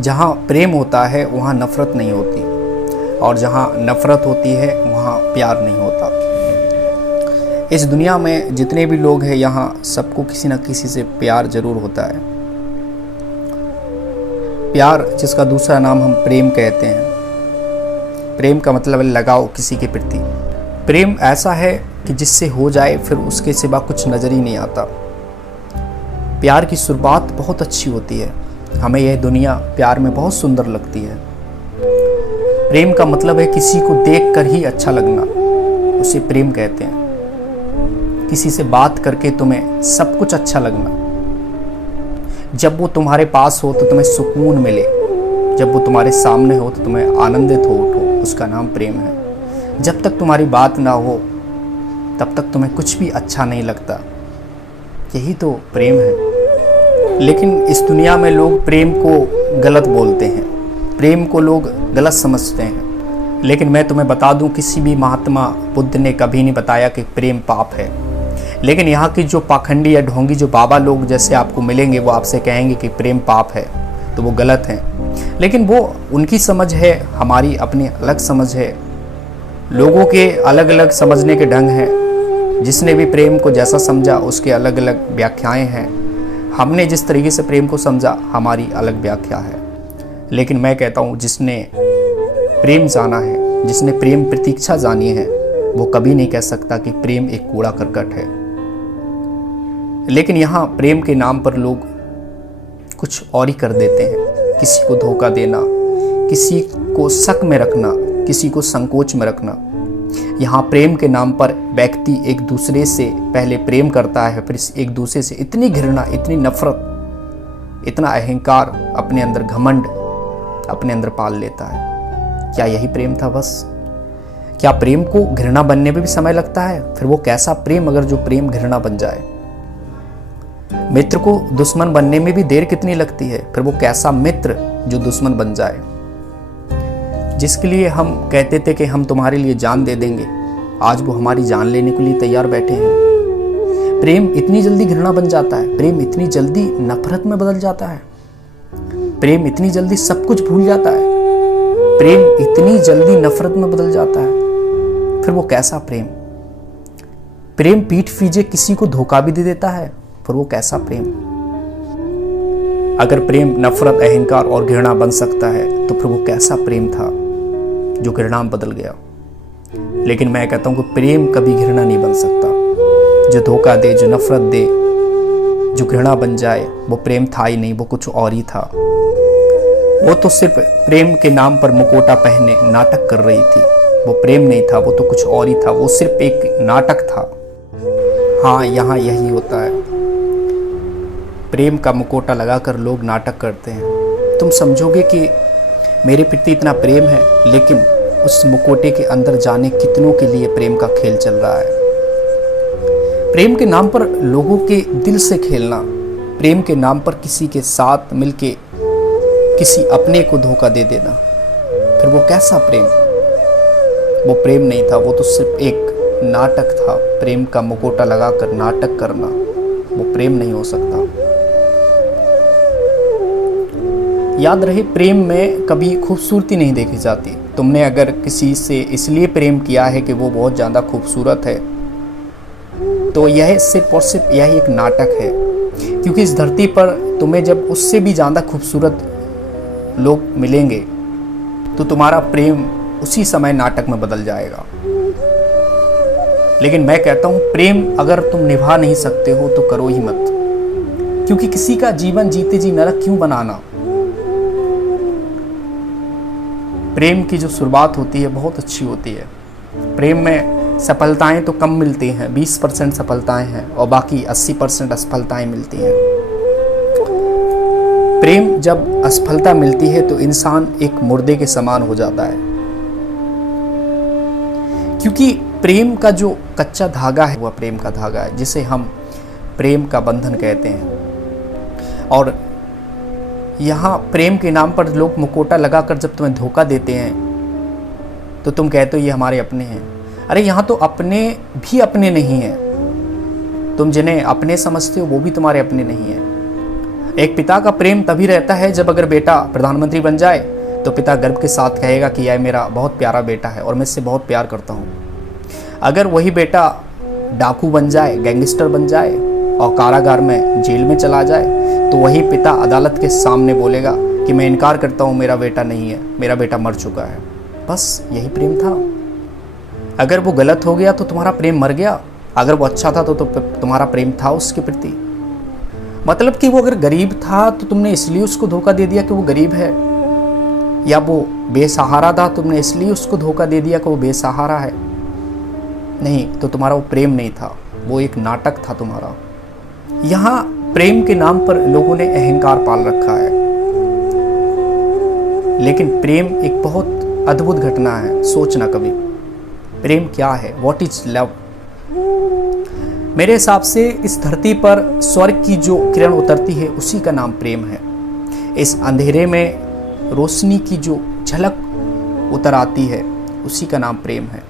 जहाँ प्रेम होता है वहाँ नफ़रत नहीं होती, और जहाँ नफ़रत होती है वहाँ प्यार नहीं होता। इस दुनिया में जितने भी लोग हैं यहाँ सबको किसी न किसी से प्यार ज़रूर होता है। प्यार, जिसका दूसरा नाम हम प्रेम कहते हैं। प्रेम का मतलब है लगाव किसी के प्रति। प्रेम ऐसा है कि जिससे हो जाए फिर उसके सिवा कुछ नज़र ही नहीं आता। प्यार की शुरुआत बहुत अच्छी होती है, हमें यह दुनिया प्यार में बहुत सुंदर लगती है। प्रेम का मतलब है किसी को देखकर ही अच्छा लगना, उसे प्रेम कहते हैं। किसी से बात करके तुम्हें सब कुछ अच्छा लगना, जब वो तुम्हारे पास हो तो तुम्हें सुकून मिले, जब वो तुम्हारे सामने हो तो तुम्हें आनंदित हो उठो, उसका नाम प्रेम है। जब तक तुम्हारी बात ना हो तब तक तुम्हें कुछ भी अच्छा नहीं लगता, यही तो प्रेम है। लेकिन इस दुनिया में लोग प्रेम को गलत बोलते हैं, प्रेम को लोग गलत समझते हैं। लेकिन मैं तुम्हें बता दूं, किसी भी महात्मा बुद्ध ने कभी नहीं बताया कि प्रेम पाप है। लेकिन यहाँ की जो पाखंडी या ढोंगी जो बाबा लोग जैसे आपको मिलेंगे, वो आपसे कहेंगे कि प्रेम पाप है, तो वो गलत हैं। लेकिन वो उनकी समझ है, हमारी अपनी अलग समझ है। लोगों के अलग अलग समझने के ढंग हैं। जिसने भी प्रेम को जैसा समझा उसके अलग अलग व्याख्याएं हैं। हमने जिस तरीके से प्रेम को समझा हमारी अलग व्याख्या है। लेकिन मैं कहता हूँ, जिसने प्रेम जाना है, जिसने प्रेम प्रतीक्षा जानी है, वो कभी नहीं कह सकता कि प्रेम एक कूड़ा करकट है। लेकिन यहाँ प्रेम के नाम पर लोग कुछ और ही कर देते हैं। किसी को धोखा देना, किसी को शक में रखना, किसी को संकोच में रखना। यहाँ प्रेम के नाम पर व्यक्ति एक दूसरे से पहले प्रेम करता है, फिर एक दूसरे से इतनी घृणा, इतनी नफरत, इतना अहंकार, अपने अंदर घमंड अपने अंदर पाल लेता है। क्या यही प्रेम था बस? क्या प्रेम को घृणा बनने में भी समय लगता है? फिर वो कैसा प्रेम अगर जो प्रेम घृणा बन जाए? मित्र को दुश्मन बनने में भी देर कितनी लगती है, फिर वो कैसा मित्र जो दुश्मन बन जाए? जिसके लिए हम कहते थे कि हम तुम्हारे लिए जान दे देंगे, आज वो हमारी जान लेने के लिए तैयार बैठे हैं। प्रेम इतनी जल्दी घृणा बन जाता है, प्रेम इतनी जल्दी नफरत में बदल जाता है, प्रेम इतनी जल्दी सब कुछ भूल जाता है, प्रेम इतनी जल्दी नफरत में बदल जाता है। फिर वो कैसा प्रेम? प्रेम पीठ पीछे किसी को धोखा भी दे देता है, फिर वो कैसा प्रेम? अगर प्रेम नफरत, अहंकार और घृणा बन सकता है तो फिर वो कैसा प्रेम था जो घृणा में बदल गया? लेकिन मैं कहता हूं कि प्रेम कभी घृणा नहीं बन सकता। जो धोखा दे, जो नफरत दे, जो घृणा बन जाए, वो प्रेम था ही नहीं, वो कुछ और ही था। वो तो सिर्फ प्रेम के नाम पर मुकोटा पहने नाटक कर रही थी। वो प्रेम नहीं था, वो तो कुछ और ही था, वो सिर्फ एक नाटक था। हाँ, यहाँ यही होता है, प्रेम का मुकोटा लगाकर लोग नाटक करते हैं। तुम समझोगे कि मेरे प्रति इतना प्रेम है, लेकिन उस मुकोटे के अंदर जाने कितनों के लिए प्रेम का खेल चल रहा है। प्रेम के नाम पर लोगों के दिल से खेलना, प्रेम के नाम पर किसी के साथ मिलके किसी अपने को धोखा दे देना, फिर वो कैसा प्रेम? वो प्रेम नहीं था, वो तो सिर्फ एक नाटक था। प्रेम का मुकोटा लगाकर नाटक करना वो प्रेम नहीं हो सकता। याद रहे, प्रेम में कभी खूबसूरती नहीं देखी जाती। तुमने अगर किसी से इसलिए प्रेम किया है कि वो बहुत ज़्यादा खूबसूरत है, तो यह सिर्फ और सिर्फ यही एक नाटक है। क्योंकि इस धरती पर तुम्हें जब उससे भी ज़्यादा खूबसूरत लोग मिलेंगे तो तुम्हारा प्रेम उसी समय नाटक में बदल जाएगा। लेकिन मैं कहता हूँ, प्रेम अगर तुम निभा नहीं सकते हो तो करो ही मत। क्योंकि किसी का जीवन जीते जी नरक क्यों बनाना? प्रेम की जो शुरुआत होती है बहुत अच्छी होती है। प्रेम में सफलताएं तो कम मिलती हैं, 20% सफलताएं हैं और बाकी 80% असफलताएं मिलती हैं। प्रेम जब असफलता मिलती है तो इंसान एक मुर्दे के समान हो जाता है। क्योंकि प्रेम का जो कच्चा धागा है वह प्रेम का धागा है, जिसे हम प्रेम का बंधन कहते हैं। और यहाँ प्रेम के नाम पर लोग मुकोटा लगाकर जब तुम्हें धोखा देते हैं तो तुम कहते हो ये हमारे अपने हैं। अरे यहाँ तो अपने भी अपने नहीं हैं। तुम जिन्हें अपने समझते हो वो भी तुम्हारे अपने नहीं हैं। एक पिता का प्रेम तभी रहता है जब अगर बेटा प्रधानमंत्री बन जाए तो पिता गर्व के साथ कहेगा कि यह मेरा बहुत प्यारा बेटा है और मैं इससे बहुत प्यार करता हूँ। अगर वही बेटा डाकू बन जाए, गैंगस्टर बन जाए और कारागार में, जेल में चला जाए, तो वही पिता अदालत के सामने बोलेगा कि मैं इनकार करता हूँ, मेरा बेटा नहीं है, मेरा बेटा मर चुका है। बस यही प्रेम था। अगर वो गलत हो गया तो तुम्हारा प्रेम मर गया, अगर वो अच्छा था तो तुम्हारा प्रेम था उसके प्रति। मतलब कि वो अगर गरीब था तो तुमने इसलिए उसको धोखा दे दिया कि वो गरीब है, या वो बेसहारा था तुमने इसलिए उसको धोखा दे दिया कि वो बेसहारा है। नहीं, तो तुम्हारा वो प्रेम नहीं था, वो एक नाटक था तुम्हारा। यहाँ प्रेम के नाम पर लोगों ने अहंकार पाल रखा है, लेकिन प्रेम एक बहुत अद्भुत घटना है। सोचना कभी, प्रेम क्या है? What is love? मेरे हिसाब से इस धरती पर स्वर्ग की जो किरण उतरती है उसी का नाम प्रेम है। इस अंधेरे में रोशनी की जो झलक उतर आती है उसी का नाम प्रेम है।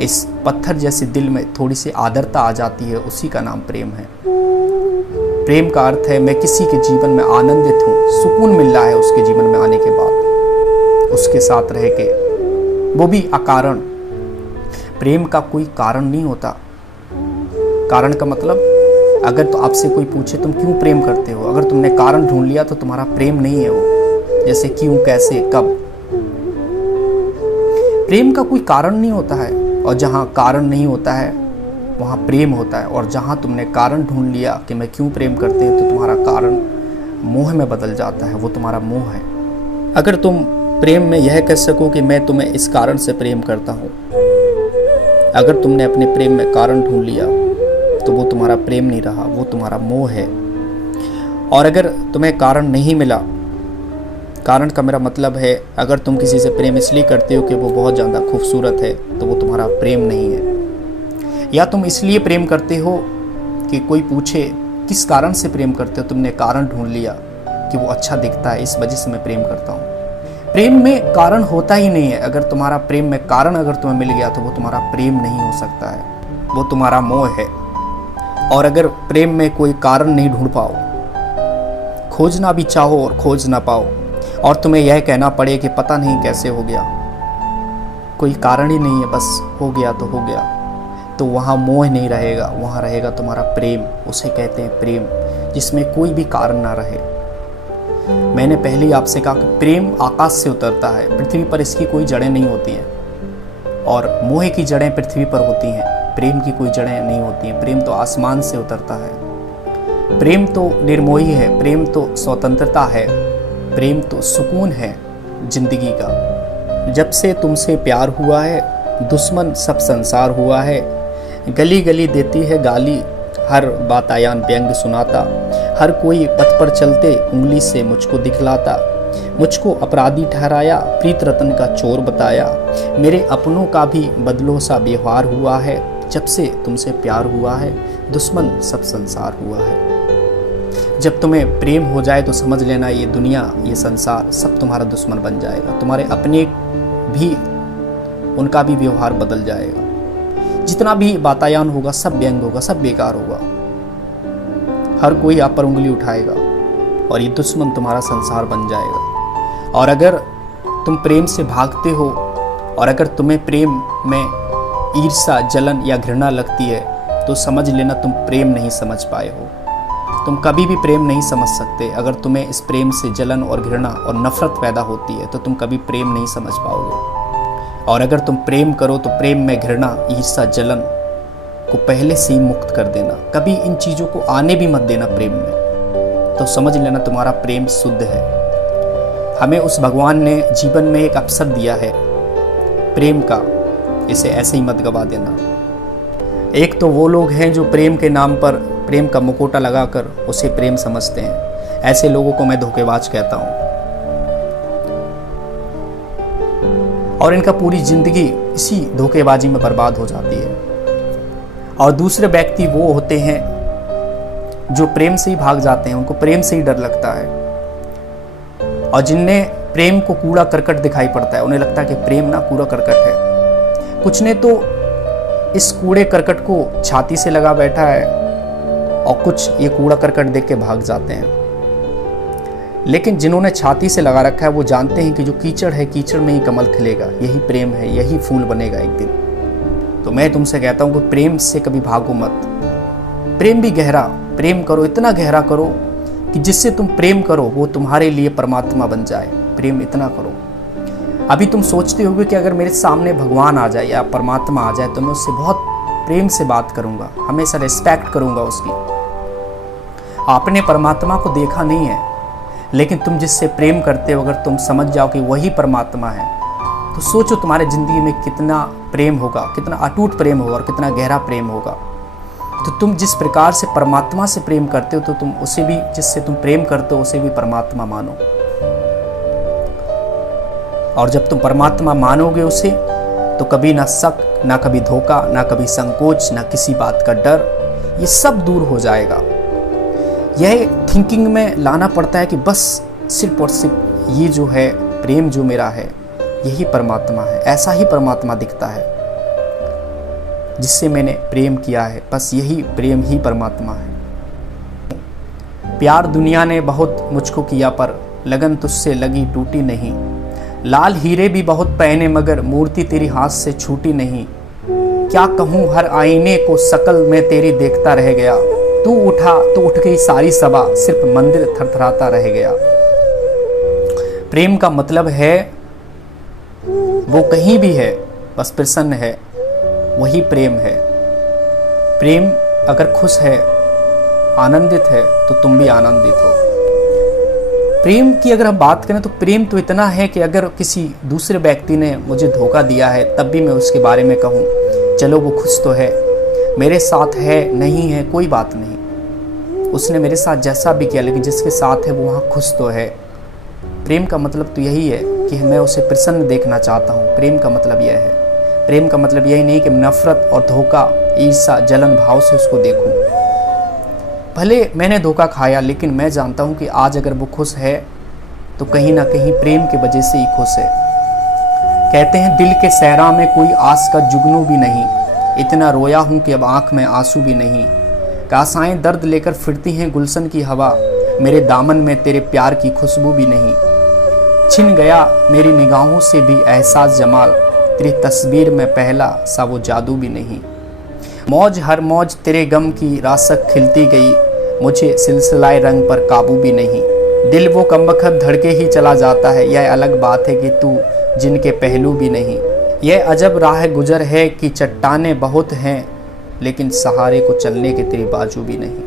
इस पत्थर जैसे दिल में थोड़ी सी आर्द्रता आ जाती है उसी का नाम प्रेम है। प्रेम का अर्थ है मैं किसी के जीवन में आनंदित हूँ, सुकून मिल रहा है उसके जीवन में आने के बाद, उसके साथ रह के, वो भी अकारण। प्रेम का कोई कारण नहीं होता। कारण का मतलब, अगर तो आपसे कोई पूछे तुम क्यों प्रेम करते हो, अगर तुमने कारण ढूंढ लिया तो तुम्हारा प्रेम नहीं है वो। जैसे क्यों, कैसे, कब। प्रेम का कोई कारण नहीं होता है, और जहाँ कारण नहीं होता है वहाँ प्रेम होता है। और जहाँ तुमने कारण ढूंढ लिया कि मैं क्यों प्रेम करते हैं, तो तुम्हारा कारण मोह में बदल जाता है, वो तुम्हारा मोह है। अगर तुम प्रेम में यह कह सको कि मैं तुम्हें इस कारण से प्रेम करता हूँ, अगर तुमने अपने प्रेम में कारण ढूंढ लिया तो वो तुम्हारा प्रेम नहीं रहा, वो तुम्हारा मोह है। और अगर तुम्हें कारण नहीं मिला, कारण का मेरा मतलब है अगर तुम किसी से प्रेम इसलिए करते हो कि वो बहुत ज़्यादा खूबसूरत है, तो वो तुम्हारा प्रेम नहीं है। या तुम इसलिए प्रेम करते हो कि कोई पूछे किस कारण से प्रेम करते हो, तुमने कारण ढूंढ लिया कि वो अच्छा दिखता है, इस वजह से मैं प्रेम करता हूँ। प्रेम में कारण होता ही नहीं है। अगर तुम्हारा प्रेम में कारण अगर तुम्हें मिल गया तो वो तुम्हारा प्रेम नहीं हो सकता है, वो तुम्हारा मोह है। और अगर प्रेम में कोई कारण नहीं ढूंढ पाओ, खोजना भी चाहो और खोज ना पाओ, और तुम्हें यह कहना पड़े कि पता नहीं कैसे हो गया, कोई कारण ही नहीं है, बस हो गया तो हो गया, तो वहाँ मोह नहीं रहेगा, वहाँ रहेगा तुम्हारा प्रेम। उसे कहते हैं प्रेम, जिसमें कोई भी कारण ना रहे। मैंने पहले ही आपसे कहा कि प्रेम आकाश से उतरता है, पृथ्वी पर इसकी कोई जड़ें नहीं होती हैं, और मोह की जड़ें पृथ्वी पर होती हैं, प्रेम की कोई जड़ें नहीं होती हैं। प्रेम तो आसमान से उतरता है। प्रेम तो निर्मोही है, प्रेम तो स्वतंत्रता है, प्रेम तो सुकून है जिंदगी का। जब से तुमसे प्यार हुआ है, दुश्मन सब संसार हुआ है। गली गली देती है गाली, हर बातायान व्यंग सुनाता। हर कोई पथ पर चलते उंगली से मुझको दिखलाता। मुझको अपराधी ठहराया, प्रीत रतन का चोर बताया। मेरे अपनों का भी बदलो सा व्यवहार हुआ है। जब से तुमसे प्यार हुआ है, दुश्मन सब संसार हुआ है। जब तुम्हें प्रेम हो जाए तो समझ लेना ये दुनिया, ये संसार सब तुम्हारा दुश्मन बन जाएगा। तुम्हारे अपने भी, उनका भी व्यवहार बदल जाएगा। जितना भी बातायान होगा सब व्यंग होगा, सब बेकार होगा। हर कोई आप पर उंगली उठाएगा और ये दुश्मन तुम्हारा संसार बन जाएगा। और अगर तुम प्रेम से भागते हो, और अगर तुम्हें प्रेम में ईर्ष्या, जलन या घृणा लगती है, तो समझ लेना तुम प्रेम नहीं समझ पाए हो। तुम कभी भी प्रेम नहीं समझ सकते। अगर तुम्हें इस प्रेम से जलन और घृणा और नफरत पैदा होती है तो तुम कभी प्रेम नहीं समझ पाओगे। और अगर तुम प्रेम करो तो प्रेम में घृणा, ईर्ष्या, जलन को पहले से ही मुक्त कर देना। कभी इन चीज़ों को आने भी मत देना प्रेम में, तो समझ लेना तुम्हारा प्रेम शुद्ध है। हमें उस भगवान ने जीवन में एक अवसर दिया है प्रेम का, इसे ऐसे ही मत गवा देना। एक तो वो लोग हैं जो प्रेम के नाम पर प्रेम का मुखौटा लगाकर उसे प्रेम समझते हैं। ऐसे लोगों को मैं धोखेबाज कहता हूं, और इनका पूरी जिंदगी इसी धोखेबाजी में बर्बाद हो जाती है। और दूसरे व्यक्ति वो होते हैं जो प्रेम से ही भाग जाते हैं, उनको प्रेम से ही डर लगता है, और जिन्हें प्रेम को कूड़ा करकट दिखाई पड़ता है। उन्हें लगता है कि प्रेम ना कूड़ा करकट है। कुछ ने तो इस कूड़े करकट को छाती से लगा बैठा है, और कुछ ये कूड़ा करकट देख के भाग जाते हैं। लेकिन जिन्होंने छाती से लगा रखा है वो जानते हैं कि जो कीचड़ है, कीचड़ में ही कमल खिलेगा, यही प्रेम है, यही फूल बनेगा एक दिन। तो मैं तुमसे कहता हूँ कि प्रेम से कभी भागो मत। प्रेम भी गहरा, प्रेम करो, इतना गहरा करो कि जिससे तुम प्रेम करो वो तुम्हारे लिए परमात्मा बन जाए। प्रेम इतना करो। अभी तुम सोचते होगे कि अगर मेरे सामने भगवान आ जाए या परमात्मा आ जाए तो मैं उससे बहुत प्रेम से बात करूंगा, हमेशा रिस्पेक्ट करूंगा उसकी। आपने परमात्मा को देखा नहीं है, लेकिन तुम जिससे प्रेम करते हो अगर तुम समझ जाओ कि वही परमात्मा है तो सोचो तुम्हारे जिंदगी में कितना प्रेम होगा, कितना अटूट प्रेम होगा और कितना गहरा प्रेम होगा। तो तुम जिस प्रकार से परमात्मा से प्रेम करते हो तो तुम उसे भी, जिससे तुम प्रेम करते हो उसे भी परमात्मा मानो। और जब तुम परमात्मा मानोगे उसे तो कभी ना शक, ना कभी धोखा, ना कभी संकोच, ना किसी बात का डर, ये सब दूर हो जाएगा। यह थिंकिंग में लाना पड़ता है कि बस सिर्फ और सिर्फ ये जो है प्रेम जो मेरा है यही परमात्मा है, ऐसा ही परमात्मा दिखता है जिससे मैंने प्रेम किया है, बस यही प्रेम ही परमात्मा है। प्यार दुनिया ने बहुत मुझको किया पर लगन तुझसे लगी टूटी नहीं। लाल हीरे भी बहुत पहने मगर मूर्ति तेरी हाथ से छूटी नहीं। क्या कहूँ हर आईने को शकल में तेरी देखता रह गया। तू उठा तो उठ गई सारी सभा, सिर्फ मंदिर थरथराता रह गया। प्रेम का मतलब है वो कहीं भी है बस प्रसन्न है, वही प्रेम है। प्रेम अगर खुश है, आनंदित है तो तुम भी आनंदित हो। प्रेम की अगर हम बात करें तो प्रेम तो इतना है कि अगर किसी दूसरे व्यक्ति ने मुझे धोखा दिया है तब भी मैं उसके बारे में कहूँ चलो वो खुश तो है, मेरे साथ है, नहीं है कोई बात नहीं, उसने मेरे साथ जैसा भी किया लेकिन जिसके साथ है वो वहाँ खुश तो है। प्रेम का मतलब तो यही है कि मैं उसे प्रसन्न देखना चाहता हूँ। प्रेम का मतलब यह है। प्रेम का मतलब यही नहीं कि नफरत और धोखा, ईर्ष्या, जलन भाव से उसको देखूँ। भले मैंने धोखा खाया लेकिन मैं जानता हूँ कि आज अगर वो खुश है तो कहीं ना कहीं प्रेम की वजह से ही खुश है। कहते हैं दिल के सहरा में कोई आस का जुगनू भी नहीं, इतना रोया हूँ कि अब आँख में आंसू भी नहीं। कासाएं दर्द लेकर फिरती हैं गुलशन की हवा, मेरे दामन में तेरे प्यार की खुशबू भी नहीं। छिन गया मेरी निगाहों से भी एहसास जमाल, तेरी तस्वीर में पहला सा वो जादू भी नहीं। मौज हर मौज तेरे गम की रासक खिलती गई, मुझे सिलसिलाए रंग पर काबू भी नहीं। दिल वो कमबख्त धड़के ही चला जाता है, यह अलग बात है कि तू जिनके पहलू भी नहीं। यह अजब राह गुजर है कि चट्टानें बहुत हैं लेकिन सहारे को चलने के तेरी बाजू भी नहीं।